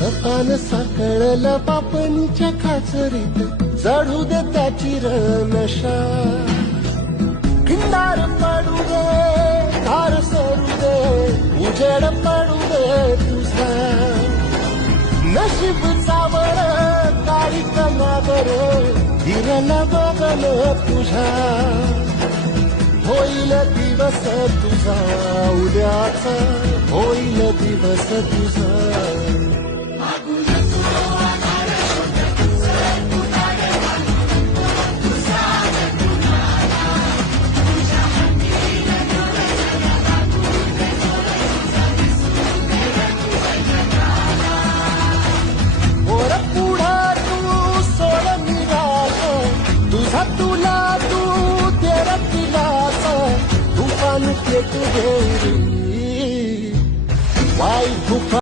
सपान साकळलं पापणीच्या खाचरीत चढू दे त्याची नशा किंडार पडू दे धार सरू दे उजेड पडू दे तुझा नशीब चावळ काळी कमावर हिरला बघल तुझा होईल दिवस तुझा उद्याचा होईल दिवस तुझा तुला तू तेरा दिलासा तूफान के तुझे